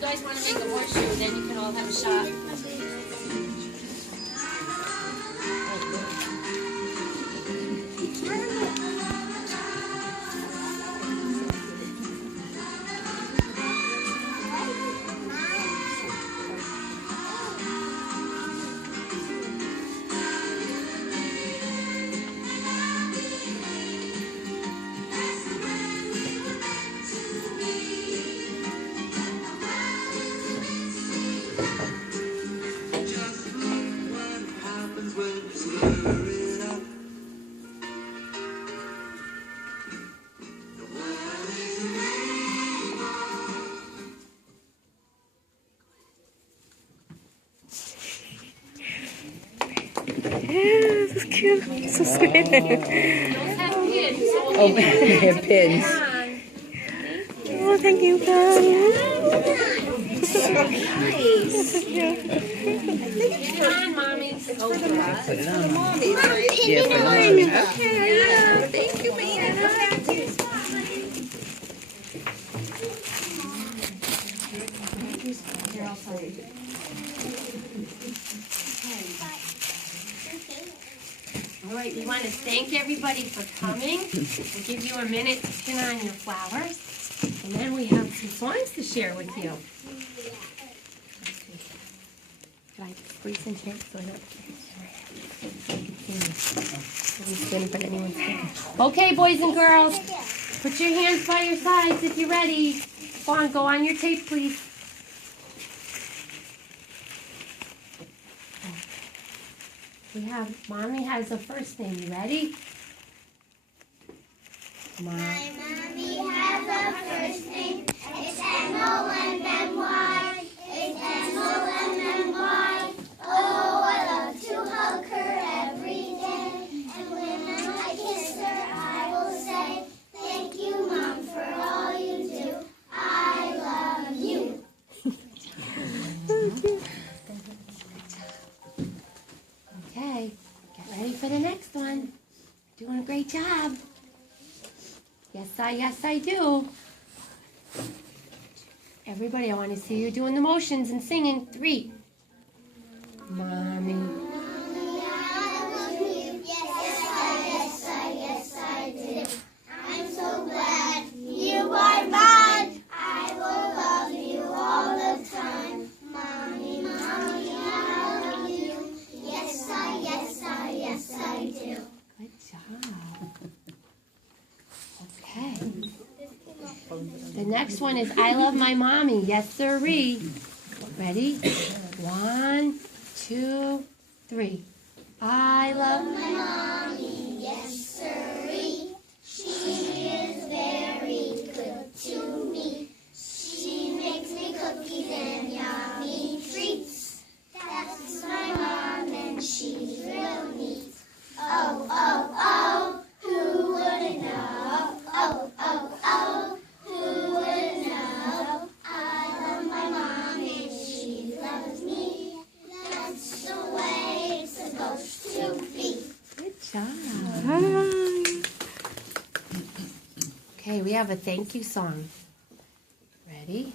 you guys want to make a horseshoe, then you can all have a shot. Yeah, this is cute. So sweet. Those have pins. So Oh, they have pins. Oh, thank you, guys. Pin it on, Mommy. Put it on. Yeah, for the mommy. Okay, yeah. Thank you, man. All right, we want to thank everybody for coming. We'll give you a minute to pin on your flowers. And then we have some songs to share with you. Can I squeeze in here so I don't stand in front of anyone's face? Okay, boys and girls, put your hands by your sides if you're ready. Go on your tape, please. Mommy has the first name. You ready? Come on. My mommy has a first name. It's M-O-M-M-Y. It's M-O-M-M-Y. Oh, I love to hug her every day. And when I kiss her, I will say, thank you, Mom, for all you do. I love you. Okay, get ready for the next one. Doing a great job. Yes, I do. Everybody, I want to see you doing the motions and singing. 3. Mommy. Mommy, I love you. Yes, I do. I'm so glad you are mine. I will love you all the time. Mommy, I love you. Yes, I do. Good job. Okay. The next one is I love my mommy. Yes, sirree. Ready? 1, 2, 3. I love My mommy, yes, sirree. She is very good to me. She makes me cookies and yummy treats. That's my mom and she's real neat. Oh, who wouldn't know? Oh, who wouldn't know? I love my mom and she loves me. That's the way it's supposed to be. Good job. Okay, we have a thank you song. Ready?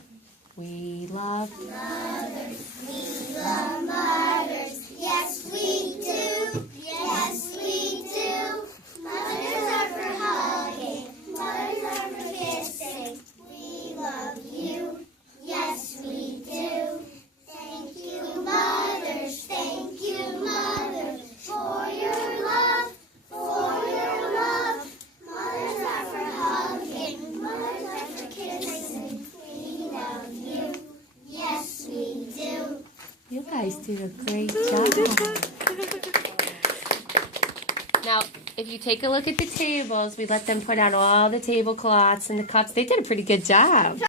We love Mothers, we love mothers. Yes, we do. Yes, we do. Mothers are for hugging. Mothers are for kissing. We love you. Yes, we do. Thank you, mothers. Thank you, mothers, for your love. For your love. Mothers are for hugging. Mothers are for kissing. We love you. Yes, we do. You guys did a great job. Now, if you take a look at the tables, we let them put out all the tablecloths and the cups. They did a pretty good job.